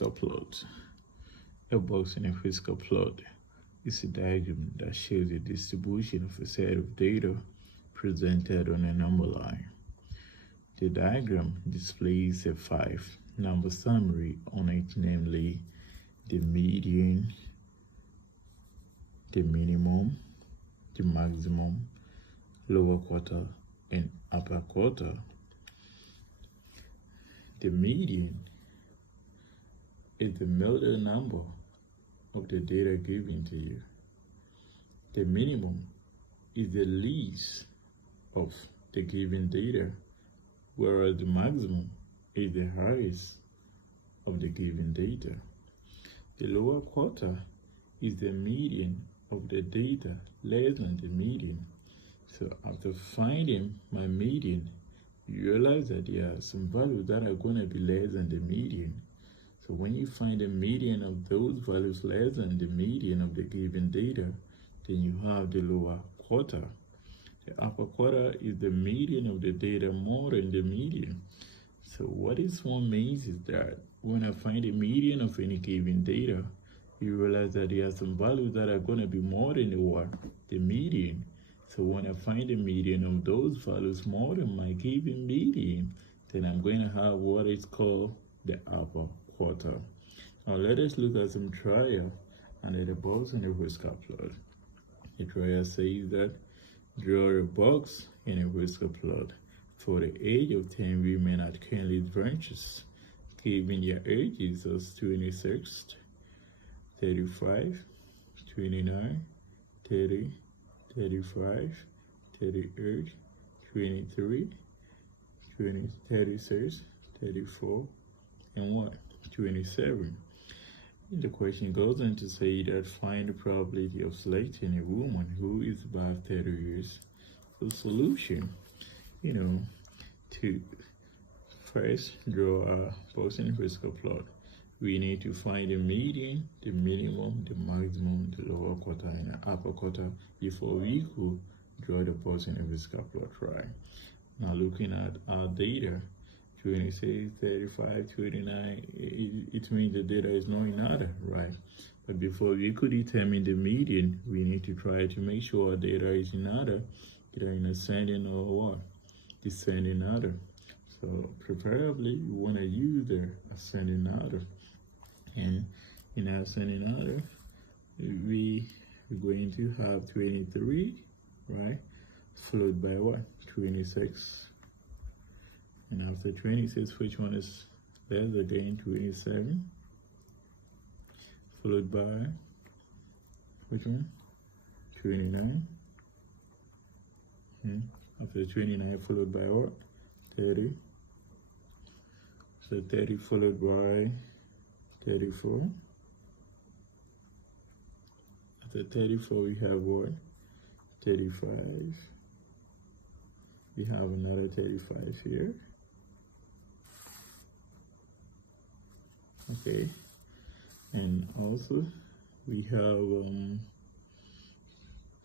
Whisker Plot. A box in a Whisker Plot is a diagram that shows the distribution of a set of data presented on a number line. The diagram displays a 5-number summary on it, namely the median, the minimum, the maximum, lower quarter, and upper quarter. The median is the middle number of the data given to you. The minimum is the least of the given data, whereas the maximum is the highest of the given data. The lower quarter is the median of the data less than the median. So after finding my median, you realize that there are some values that are going to be less than the median. So when you find the median of those values less than the median of the given data, then you have the lower quarter. The upper quarter is the median of the data more than the median. So what this one means is that when I find the median of any given data, you realize that there are some values that are going to be more than the median. So when I find the median of those values more than my given median, then I'm going to have what is called the upper quarter. Now let us look at some trial under the box in the Whisker Plot. The trial says that draw a box in a Whisker Plot for the age of 10 women at Kenley's branches, given their ages as 26, 35, 29, 30, 35, 38, 23, 36, 34, and 27. The question goes on to say that find the probability of selecting a woman who is above 30 years. So solution, to first draw a box in Whisker Plot. We need to find the median, the minimum, the maximum, the lower quarter, and the upper quarter before we could draw the box in a Whisker Plot, right? Now looking at our data, 26, 35, 29, it means the data is not in order, right? But before we could determine the median, we need to try to make sure our data is in order, either in ascending or descending order. So preferably, we want to use the ascending order. And in our ascending order, we're going to have 23, right? Followed by 26. And after 26, which one is less again? 27. Followed by, which one? 29. After 29, followed by 30. So 30 followed by 34. After 34, we have 35. We have another 35 here. Okay. And also, we have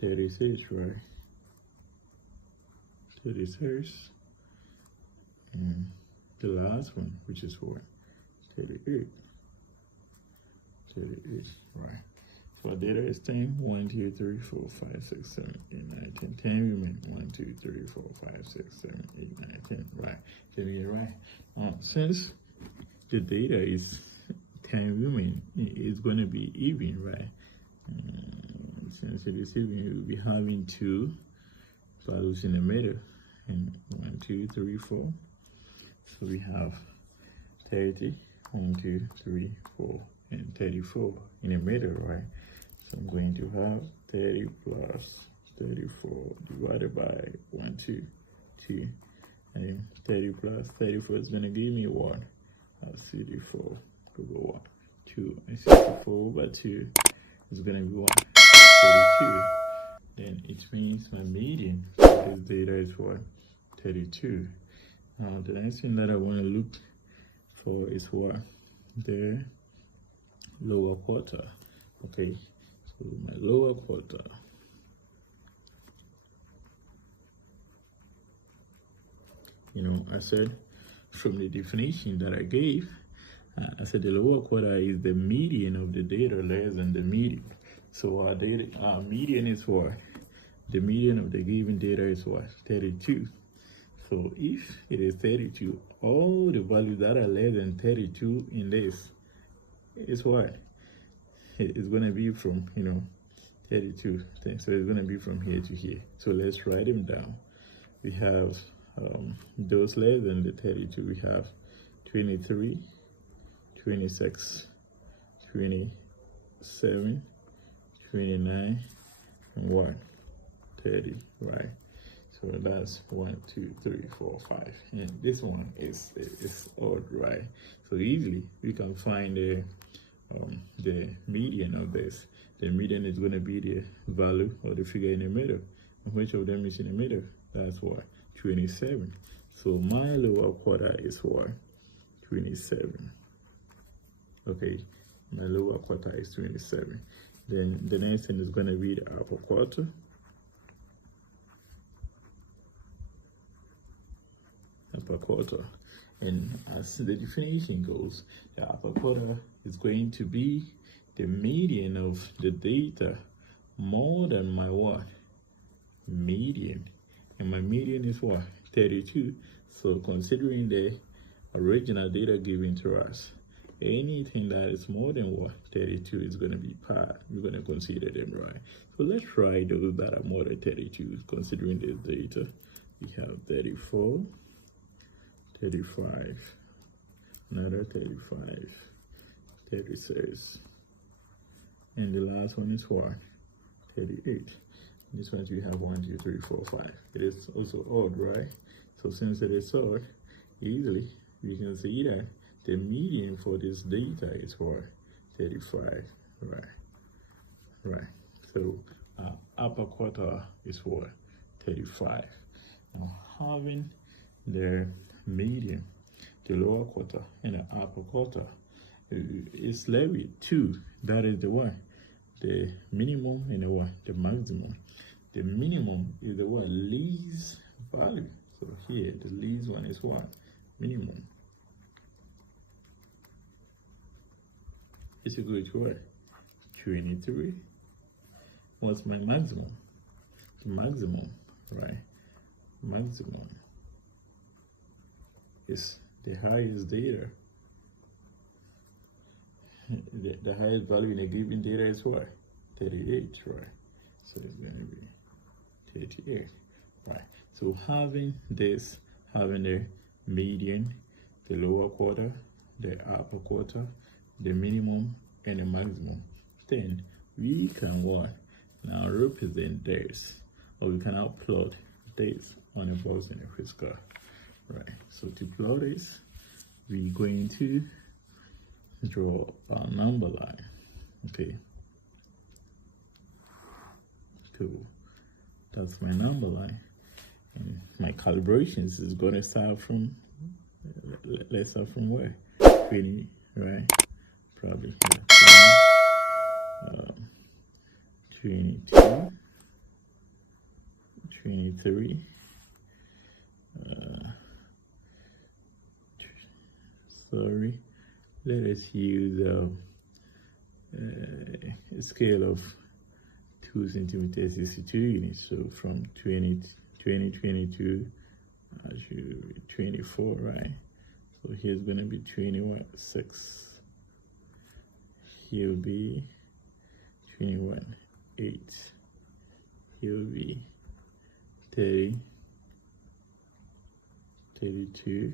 36, right? 36. And the last one, which is 38. 38, right? So our data is 10, 1, 2, 3, 4, 5, 6, 7, 8, 9, 10. 10 women, 1, 2, 3, 4, 5, 6, 7, 8, 9, 10, right? Can you get it right? Since the data is 10 women, it's going to be even, right? Since it is even, we'll be having 2 values in the middle, and 1, 2, 3, 4. So we have 30, 1, 2, 3, 4, and 34 in the middle, right? So I'm going to have 30 plus 34 divided by 1, 2, 2, and then 30 plus 34 is going to give me 64 over 2, and 64 over 2 is going to be 32. Then it means my median for this data is 32. Now the next thing that I want to look for is the lower quarter. Okay, so my lower quarter, I said from the definition that I gave, I said the lower quarter is the median of the data less than the median. So our median is what? The median of the given data is what? 32. So if it is 32, all the values that are less than 32 in this is what? It's going to be from, 32. So it's going to be from here to here. So let's write them down. We have those less than the 32. We have 23, 26, 27, 29, and what? 30, right? So that's 1, 2, 3, 4, 5. And this one is odd, right? So easily we can find the median of this. The median is going to be the value or the figure in the middle. And which of them is in the middle? That's what? 27. So my lower quarter is what? 27. Okay, my lower quarter is 27. Then the next thing is going to be the upper quarter. Upper quarter. And as the definition goes, the upper quarter is going to be the median of the data more than my what? Median. And my median is what? 32. So considering the original data given to us, anything that is more than what? 32 is going to be part. We're going to consider them, right? So let's try those that are more than 32, considering this data. We have 34, 35, another 35, 36, and the last one is what? 38. This one we have 1, 2, 3, 4, 5. It is also odd, right? So since it is odd, easily we can see that the median for this data is what? 35, right? So upper quarter is what? 35. Now having the median, the lower quarter, and the upper quarter is left with 2. That is the what? The minimum and the what? The maximum. The minimum is the what? Least value. So here the least one is what? Minimum. It's equal to what? 23. What's my maximum? The maximum, right? Maximum is the highest data. The highest value in a given data is what? 38, right? So it's going to be 38, right? So having this, having the median, the lower quarter, the upper quarter, the minimum, and the maximum, then we can what? Now represent this, or we can now plot this on a box in a Whisker, right? So to plot this, we're going to draw a number line. Okay, cool. That's my number line. And my calibrations is going to start from, let's start from where? 20, right? Probably yeah, 22, 23, sorry, let us use a scale of 2 centimeters 62 units. So from 2022 to 24, right? So here's going to be 21.6. Here will be 21.8. Here will be 30, 32,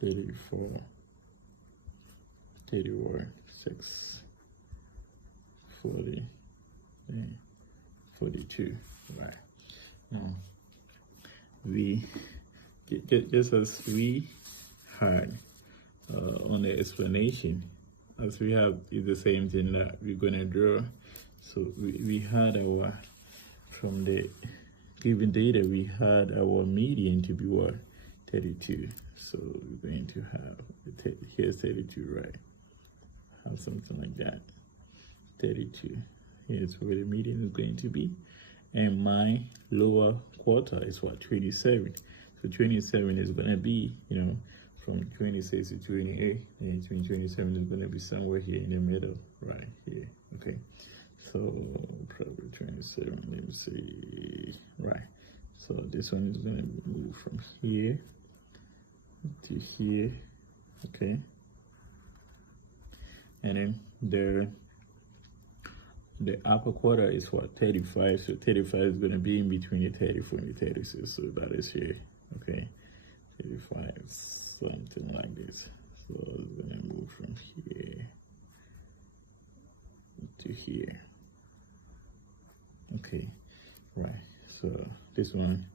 34, 31, 6, 40, and 42. Right. Now, we just as we had on the explanation, as we have is the same thing that we're going to draw. So we had our, from the given data, we had our median to be what? 32. So we're going to have, here's 32, right? Have something like that. 32. Here's where the median is going to be. And my lower quarter is what? 27. So 27 is going to be, from 26 to 28, and between 27 is going to be somewhere here in the middle, right here. Okay, so probably 27. Let me see. Right, so this one is going to move from here to here. Okay, and then the upper quarter is what, 35. So 35 is going to be in between the 34 and the 36. So that is here. Okay, 35, something like this. So it's going to move from here to here. Okay, right. So this one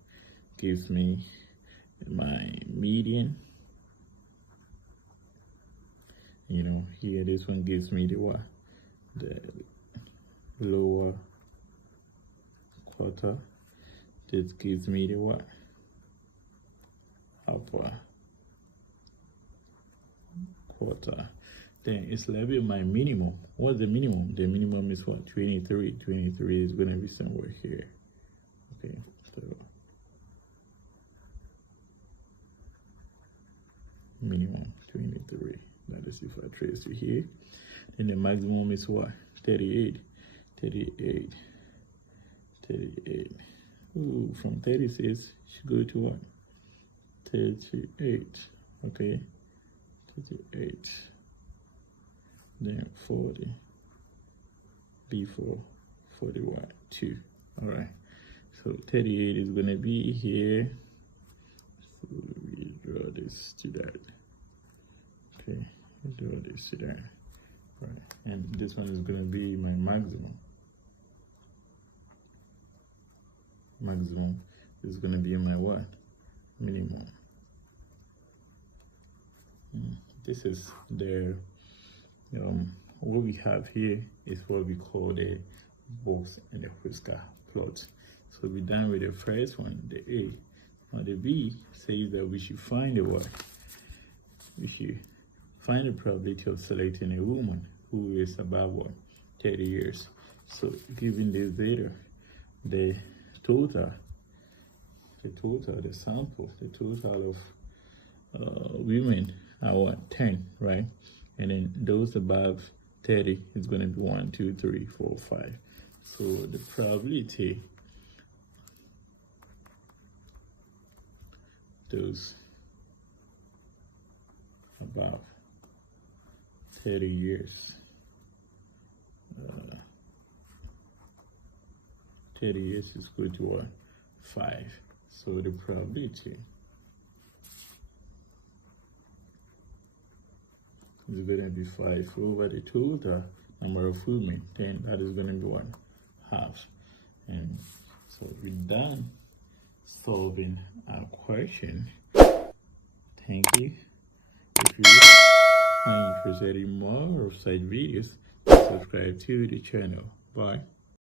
gives me my median. You know, here this one gives me the what? The lower quarter. This gives me the what? Upper quarter. Then it's like my minimum. What's the minimum? The minimum is what? 23. 23 is going to be somewhere here. Okay, so minimum 23. That is if I trace to here. Then the maximum is what? 38. 38. 38. Ooh, from 36 should go to what? 38. Okay, 38. Then 40. Before 41. 2. All right. So 38 is going to be here. So we draw this to that. Okay, draw this to that. Right, and this one is going to be my maximum. Maximum is going to be my what? Minimum. This is the what we have here is what we call the box and the Whisker plot. So we're done with the first one, the A. Now the B says that we should find the what? We should find the probability of selecting a woman who is above what? 30 years. So given this data, the sample, the total of women are what? 10, right? And then those above 30 is going to be 1, 2, 3, 4, 5. So the probability those above 30 years, 30 years is equal to what? 5. So the probability is going to be 5 over the total number of women. Then that is going to be 1 half. And so we're done solving our question. Thank you. If you are interested in more of such videos, subscribe to the channel. Bye.